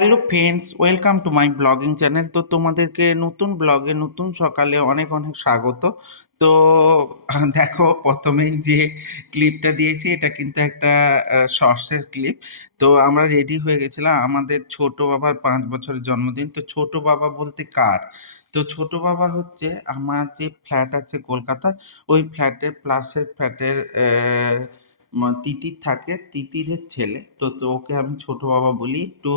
Hello friends welcome to my blogging channel তো তোমাদেরকে নতুন ব্লগে নতুন সকালে অনেক অনেক স্বাগত। তো দেখো, প্রথমেই যে ক্লিপটা দিয়েছি, এটা কিন্তু একটা শর্টসের ক্লিপ তো আমরা রেডি হয়ে গেছিলাম আমাদের ছোট বাবার পাঁচ বছরের জন্মদিন। তো ছোট বাবা বলতে কার? তো ছোট বাবা হচ্ছে আমার যে ফ্ল্যাট আছে কলকাতায় ওই ফ্ল্যাটের প্লাসের ফ্ল্যাটের তিতির থাকে, তিতিরের ছেলে। তো তো ওকে আমি ছোট বাবা বলি, একটু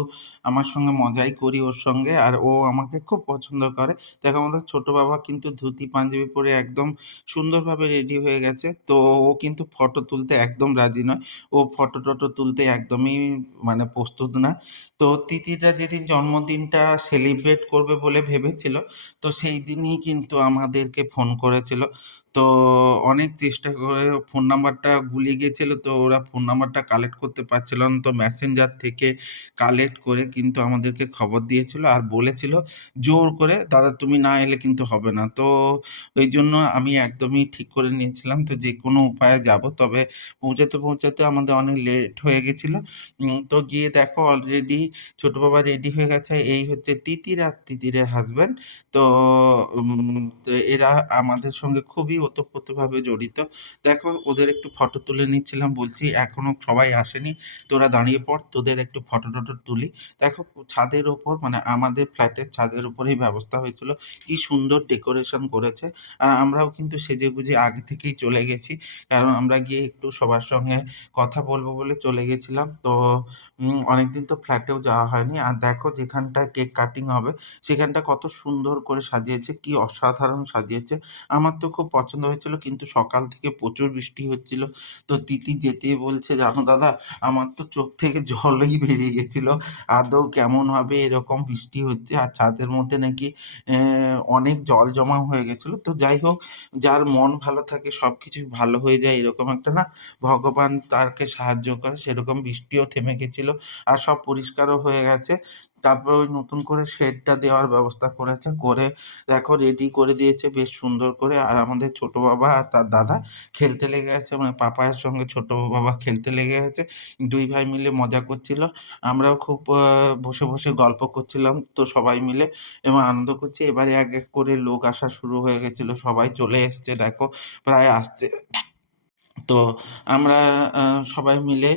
আমার সঙ্গে মজাই করি ওর সঙ্গে আর ও আমাকে খুব পছন্দ করে। দেখো, আমাদের ছোট বাবা কিন্তু ধুতি, পাঞ্জাবি পরে একদম সুন্দরভাবে রেডি হয়ে গেছে। তো ও কিন্তু ফটো তুলতে একদম রাজি নয়। ও ফটো টটো তুলতে একদমই মানে প্রস্তুত না। তো তিতিরা যেদিন জন্মদিনটা সেলিব্রেট করবে বলে ভেবেছিল, তো সেই দিনই কিন্তু আমাদেরকে ফোন করেছিল। তো অনেক চেষ্টা করে ফোন নাম্বারটা গুলিয়ে গিয়েছিল তো ওরা ফোন নাম্বারটা কালেক্ট করতে পারছিল না তো ম্যাসেঞ্জার থেকে কালেক্ট করে কিন্তু আমাদেরকে খবর দিয়েছিল আর বলেছিল, জোর করে, দাদা তুমি না এলে কিন্তু হবে না। তো ওই জন্য আমি একদমই ঠিক করে নিয়েছিলাম তো যে কোনো উপায়ে যাব। তবে পৌঁছাতে পৌঁছাতে আমাদের অনেক লেট হয়ে গেছিল। তো গিয়ে দেখো অলরেডি ছোট বাবা রেডি হয়ে গেছে। এই হচ্ছে তিতির আর তিতিরের হাজব্যান্ড তো এরা আমাদের সঙ্গে খুবই ওতপ্রোতভাবে জড়িত। দেখো ওদের একটু ফটো তুলে নিচ্ছিলাম বলছি এখনও সবাই আসেনি। তোরা দাঁড়িয়ে পড়, তোদের একটু ফটো টটো তুলি। দেখো ছাদের ওপর মানে আমাদের ফ্ল্যাটের ছাদের উপরেই ব্যবস্থা হয়েছিল। কি সুন্দর ডেকোরেশন করেছে। আর আমরাও কিন্তু সেজে গুজে আগে থেকেই চলে গেছি। কারণ আমরা গিয়ে একটু সবার সঙ্গে কথা বলব বলে চলে গেছিলাম। তো অনেকদিন তো ফ্ল্যাটেও যাওয়া হয়নি। আর দেখো যেখানটায় কেক কাটিং হবে, সেখানটা কত সুন্দর করে সাজিয়েছে, কি অসাধারণ সাজিয়েছে। আমার তো খুব পছন্দ হয়েছিল, কিন্তু সকাল থেকে প্রচুর বৃষ্টি হচ্ছিল। তো তিতি যেতেই বলছে, জানো দাদা? আমার তো চোখ থেকে জলই বেরিয়ে গেছিল। আদৌ কেমন হবে? এরকম বৃষ্টি হচ্ছে আর ছাদের মধ্যে নাকি অনেক জল জমা হয়ে গেছিল। তো যাই হোক, যার মন ভালো থাকে সব কিছুই ভালো হয়ে যায়, এরকম একটা না? ভগবান তাকে সাহায্য করে, সেরকম বৃষ্টিও থেমে গেছিল আর সব পরিষ্কারও হয়ে গেছে। তারপর ওই নতুন করে শেডটা দেওয়ার ব্যবস্থা করেছে, করে দেখো রেডি করে দিয়েছে, বেশ সুন্দর করে। আর আমাদের ছোট বাবা আর তার দাদা খেলতে লেগে গেছে মানে পাপায়ের সঙ্গে ছোট বাবা খেলতে লেগে গেছে। দুই ভাই মিলে মজা করছিল। আমরাও খুব বসে বসে গল্প করছিলাম, তো সবাই মিলে এবং আনন্দ করছি। এবারে এক এক করে লোক আসা শুরু হয়ে গেছিল, সবাই চলে এসছে, দেখো, প্রায় আসছে। তো আমরা সবাই মিলে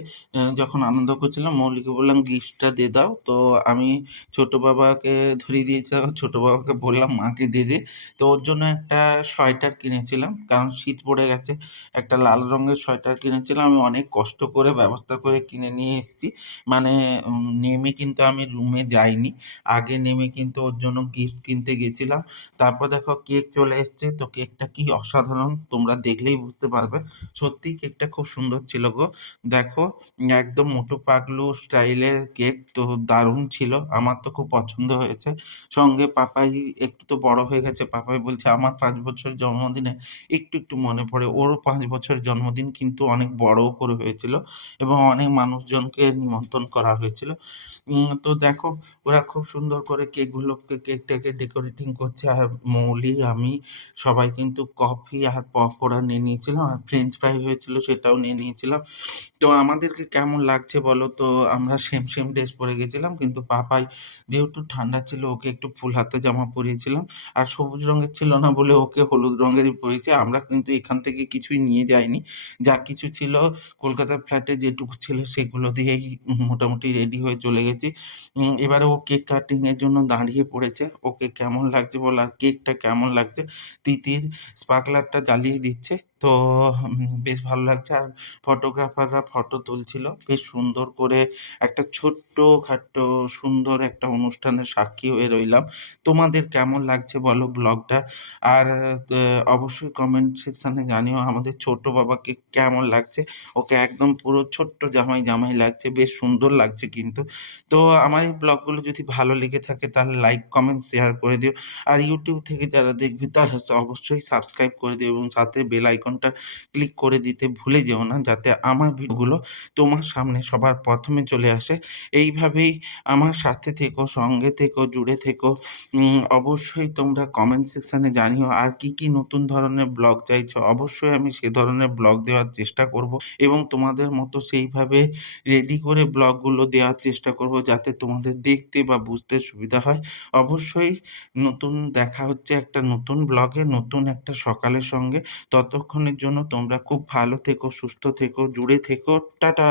যখন আনন্দ করছিলাম, মৌলিকে বললাম, গিফটটা দিয়ে দাও। তো আমি ছোট বাবাকে ধরিয়ে দিয়েছিলাম, ছোট বাবাকে বললাম, মাকে দিয়ে দে। তো ওর জন্য একটা সোয়েটার কিনেছিলাম, কারণ শীত পড়ে গেছে, একটা লাল রঙের সোয়েটার কিনেছিলাম, আমি অনেক কষ্ট করে ব্যবস্থা করে কিনে নিয়ে এসেছি। মানে নেমে কিন্তু আমি রুমে যাইনি, আগে নেমে কিন্তু ওর জন্য গিফট কিনতে গেছিলাম। তারপর দেখো, কেক চলে এসছে, তো কেকটা কি অসাধারণ, তোমরা দেখলেই বুঝতে পারবে। সত্যি কেকটা খুব সুন্দর ছিল গো। দেখো, একদম মোটু পাগলু স্টাইলের কেক, তো দারুণ ছিল। আমার তো খুব পছন্দ হয়েছে। সঙ্গে পাপাই একটু তো বড় হয়ে গেছে। পাপাই বলছে, আমার পাঁচ বছর জন্মদিনে একটু একটু মনে পড়ে। ওরও পাঁচ বছর জন্মদিন কিন্তু অনেক বড়ও করে হয়েছিল এবং অনেক মানুষজনকে নিমন্ত্রণ করা হয়েছিল। তো দেখো, ওরা খুব সুন্দর করে কেকগুলোকে, কেকটাকে ডেকোরেটিং করছে। আর মৌলি, আমি সবাই কিন্তু কফি আর পকোড়া নিয়ে নিয়েছিলাম। আর ফ্রেঞ্চ ফ্রাই হয়েছিল সেটাও নিয়ে নিয়েছিলাম। তো আমাদেরকে কেমন লাগছে বলো তো? আমরা সেম সেম ড্রেস পরে গেছিলাম কিন্তু পাপাই যেহেতু ঠান্ডা ছিল, ওকে একটু ফুল হাতে জামা পরিয়েছিলাম। আর সবুজ রঙের ছিল না বলে ওকে হলুদ রঙেরই পরিয়েছে। আমরা কিন্তু এখান থেকে কিছুই নিয়ে যাইনি। যা কিছু ছিল, কলকাতার ফ্ল্যাটে যেটুকু ছিল সেগুলো দিয়েই মোটামুটি রেডি হয়ে চলে গেছি। এবারে ও কেক কাটিং এর জন্য দাঁড়িয়ে পড়েছে। ওকে কেমন লাগছে বল? আর কেকটা কেমন লাগছে? তিতির স্পার্কলারটা জ্বালিয়ে দিচ্ছে। তো বেশ ভালো লাগছে। আর ফটোগ্রাফাররা ফটো তুলছিল। বেশ সুন্দর করে একটা ছোট্ট খাট্ট সুন্দর একটা অনুষ্ঠানের সাক্ষী হয়ে রইলাম। তোমাদের কেমন লাগছে বলো ব্লগটা? আর অবশ্যই কমেন্ট সেকশানে জানিও আমাদের ছোট বাবাকে কেমন লাগছে। ওকে একদম পুরো ছোট্ট জামাই জামাই লাগছে। বেশ সুন্দর লাগছে কিন্তু। তো, আমার এই ব্লগগুলো যদি ভালো লেগে থাকে তাহলে লাইক কমেন্ট শেয়ার করে দিও। আর ইউটিউব থেকে যারা দেখবে তারা অবশ্যই সাবস্ক্রাইব করে দিও এবং সাথে বেল আইকন আইকনটা ক্লিক করে দিতে ভুলে যেও না যাতে আমার ভিডিওগুলো তোমার সামনে সবার প্রথমে চলে আসে। এইভাবেই আমার সাথে থেকো, সঙ্গে থেকো, জুড়ে থেকো। অবশ্যই তোমরা কমেন্ট সেকশানে জানিও আর কি, কি নতুন ধরনের ব্লগ চাইছো। অবশ্যই আমি সে ধরনের ব্লগ দেওয়ার চেষ্টা করব এবং তোমাদের মতো সেইভাবে রেডি করে ব্লগগুলো দেওয়ার চেষ্টা করব যাতে তোমাদের দেখতে বা বুঝতে সুবিধা হয়। অবশ্যই নতুন দেখা হচ্ছে একটা নতুন ব্লগে, নতুন একটা সকালের সঙ্গে। ততক্ষণের জন্য তোমরা খুব ভালো থেকো, সুস্থ থেকো, জুড়ে থেকো। টাটা।